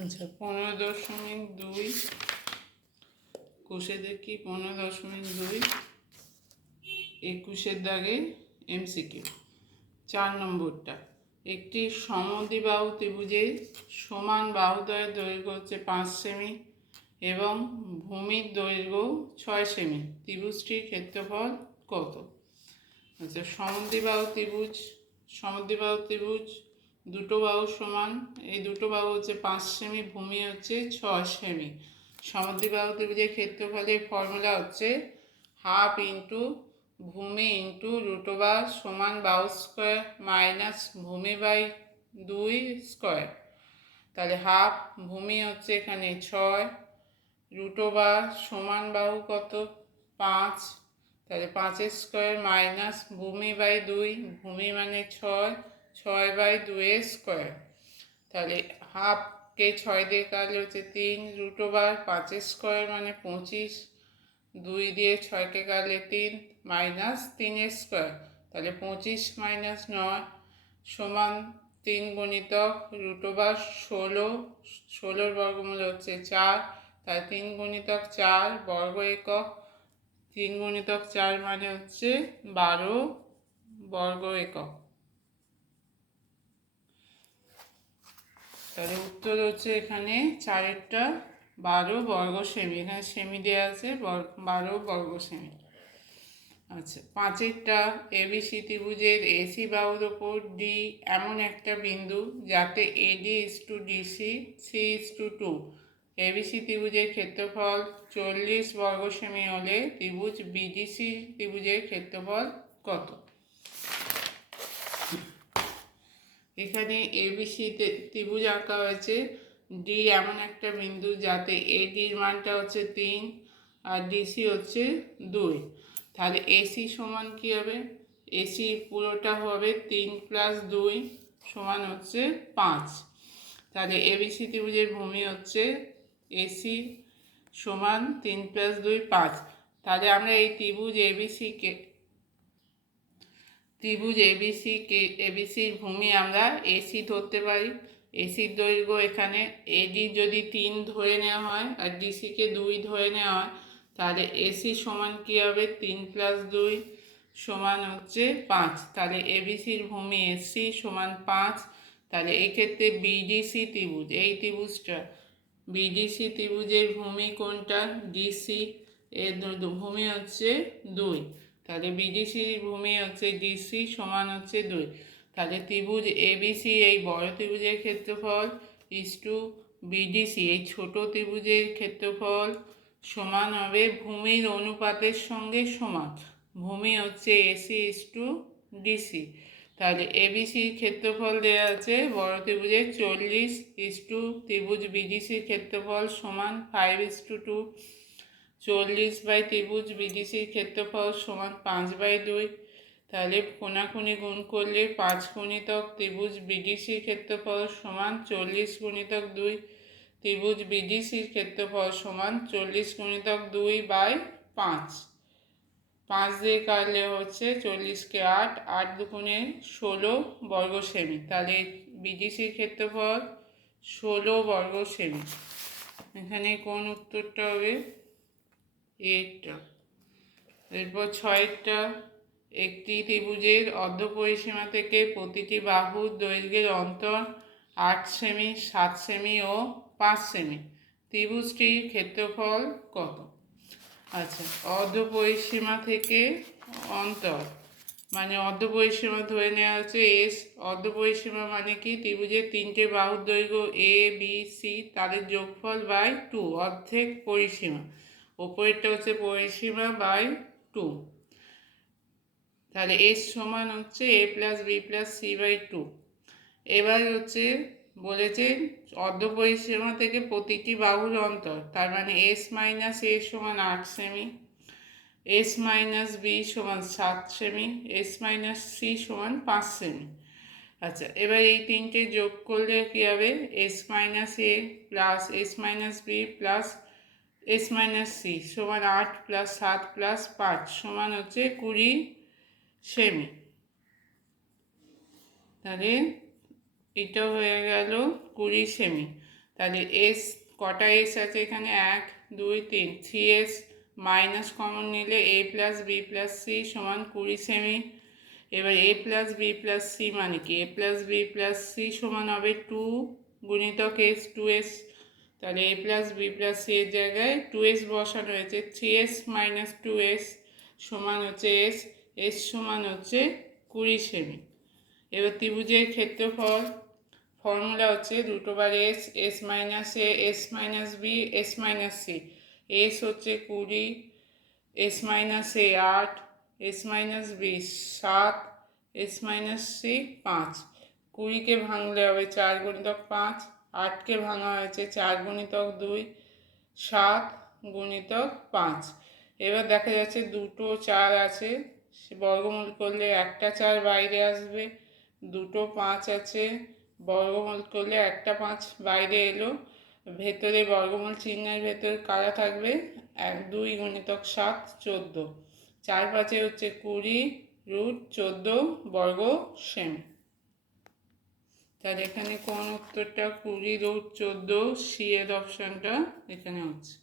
আচ্ছা 15.2 কোষে দেখি 15.2 21 দাগে এমসিকিউ 4 নম্বরটা। একটি সমদ্বিবাহু ত্রিভুজের সমান বাহুদ্বয়ের দৈর্ঘ্য হচ্ছে 5 সেমি এবং ভূমির দৈর্ঘ্য 6 সেমি। ত্রিভুজটির ক্ষেত্রফল কত? আচ্ছা সমদ্বিবাহু ত্রিভুজ দুটো বাহু সমান, এই দুটো বাহু হচ্ছে 5 সেমি, ভূমি হচ্ছে 6 সেমি। সমদ্বিবাহু ত্রিভুজের ক্ষেত্রফলের ফর্মুলা হচ্ছে হাফ ইন্টু ভূমি ইন্টু √/, সমান বাহু স্কোয়ার মাইনাস ভূমি বাই 2 স্কোয়ার। তাহলে হাফ ভূমি হচ্ছে এখানে 6, √/, সমান বাহু কত 5, তাহলে 5 স্কোয়ার মাইনাস ভূমি বাই 2, ভূমি মানে 6/2 স্কোয়ার। তাহলে হাফকে 6 দিয়ে কাটলে হচ্ছে 3, √/, 5 স্কোয়ার মানে 25, 2 দিয়ে 6কে কাটলে 3 মাইনাস 3 স্কোয়ার। তাহলে 25 মাইনাস 9 সমান 3 গুণিতক √/, 16 বর্গমূল হচ্ছে 4, তাই 3 গুণিতক 4 বর্গ একক। 3 গুণিতক 4 মানে হচ্ছে 12 বর্গ একক। তাহলে উত্তর হচ্ছে এখানে 4-এরটা 12 বর্গ সেমি, এখানে সেমি দেওয়া আছে 12 বর্গ সেমি। আচ্ছা 5-এরটা এবিসি ত্রিভুজের এসি বাহুর ওপর ডি এমন একটা বিন্দু যাতে এডি ডিসি C/2। এবিসি ত্রিভুজের ক্ষেত্রফল 40 বর্গ সেমি হলে ত্রিভুজ বিডিসি ত্রিভুজের ক্ষেত্রফল কত? এখানে এবিসি ত্রিভুজ আঁকা হয়েছে, ডি এমন একটা বিন্দু যাতে এডির মানটা হচ্ছে 3 আর ডিসি হচ্ছে 2। তাহলে এসি সমান কী হবে? এসি পুরোটা হবে 3 + 2 সমান হচ্ছে 5। তাহলে এবিসি ত্রিভুজের ভূমি হচ্ছে এসি সমান 3 + 2 5। তাহলে আমরা এই ত্রিভুজ এবিসির ভূমি আমরা এসি ধরতে পারি। এসির দৈর্ঘ্য এখানে এডি যদি 3 ধরে নেওয়া হয় আর ডিসিকে 2 ধরে নেওয়া হয়, তাহলে এসি সমান কী হবে? 3 + 2 সমান হচ্ছে 5। তাহলে এবিসির ভূমি এসি সমান 5। তাহলে এক্ষেত্রে বিডিসি ত্রিভুজ, এই ত্রিভুজটা বিডিসি ত্রিভুজের ভূমি কোনটা? ডিসি, এর ভূমি হচ্ছে 2। তাহলে বিডিসির ভূমি হচ্ছে ডিসি সমান হচ্ছে 2। তাহলে ত্রিভুজ এবিসি এই বড় ত্রিভুজের ক্ষেত্রফল বিডিসি এই ছোট ত্রিভুজের ক্ষেত্রফল সমান হবে ভূমির অনুপাতের সঙ্গে সমান। ভূমি হচ্ছে এসি ডিসি। তাহলে এবিসির ক্ষেত্রফল দেওয়া আছে বড় ত্রিভুজের 40, ত্রিভুজ বিডিসির ক্ষেত্রফল সমান 5:2। 40 বাই ত্রিভুজ বিডিসির ক্ষেত্রফল সমান 5/2। তাহলে কোনাকুনি গুণ করলে 5 গুণিতক ত্রিভুজ বিডিসির ক্ষেত্রফল সমান 40 গুণিতক 2। ত্রিভুজ বিডিসির ক্ষেত্রফল সমান 40 গুণিতক 2/5। 5 দিয়ে কাটলে হচ্ছে 40কে 8, 8 দুগুণে 16 বর্গ সেমি। তাহলে বিডিসির ক্ষেত্রফল 16 বর্গ সেমি। এখানে কোন উত্তরটা হবে? এটা। এরপর 6-এরটা একটি ত্রিভুজের অর্ধপরিসীমা থেকে প্রতিটি বাহুর দৈর্ঘ্যের অন্তর 8 সেমি, 7 সেমি ও 5 সেমি। ত্রিভুজটির ক্ষেত্রফল কত? আচ্ছা অর্ধপরিসীমা থেকে অন্তর মানে অর্ধপরিসীমা ধরে নেওয়া হচ্ছে এস। অর্ধপরিসীমা মানে কি? ত্রিভুজের 3টে বাহুর দৈর্ঘ্য এ বি সি তাদের যোগফল বাই 2, অর্ধেক পরিসীমা। ওপরেরটা হচ্ছে পরিসীমা বাই 2। তাহলে এস সমান হচ্ছে a + b + c/2। এবার হচ্ছে বলেছে অর্ধপরিসীমা থেকে প্রতিটি বাহুর অন্তর, তার মানে s - a সমান 8 সেমি, s - b সমান 7 সেমি, s - c সমান 5 সেমি। আচ্ছা এবার এই তিনটে যোগ করলে কী হবে? s - a plus s - b plus s - c সমান 8 + 7 + 5 সমান হচ্ছে 20 সেমি। তাহলে এটা হয়ে গেল 20 সেমি। তাহলে এস কটা এস আছে এখানে 1 2 3 3s মাইনাস কমন নিলে a plus B plus C সমান 20 সেমি। এবার a plus B plus C মানে কি, a plus B plus C সমান হবে 2 গুণিতক এস 2s। তাহলে a plus B plus C এর জায়গায় 2s বসানো হয়েছে, 3s মাইনাস 2s সমান হচ্ছে s সমান হচ্ছে 20 সেমি। এবার ত্রিভুজের ক্ষেত্রফল ফর্মুলা হচ্ছে √s, s minus A, s minus B, s minus C. s হচ্ছে 20, s minus A 8, s minus B 7, s minus C 5। 20কে ভাঙলে হবে 4 গুণিতক 5, 8কে ভাঙা হয়েছে 4 গুণিতক 2, 7 গুণিতক 5। এবার দেখা যাচ্ছে দুটো 4 আছে, বর্গমূল করলে একটা 4 বাইরে আসবে, দুটো 5 আছে, বর্গমূল করলে একটা 5 বাইরে এলো। ভেতরে বর্গমূল চিহ্নের ভেতর কারা থাকবে, 1 2 গুণিতক 7 14, 4 5 হচ্ছে 20 √14 বর্গ সেমি। তাহলে এখানে কোন উত্তরটা 20 √14 সি এর অপশানটা এখানে হচ্ছে।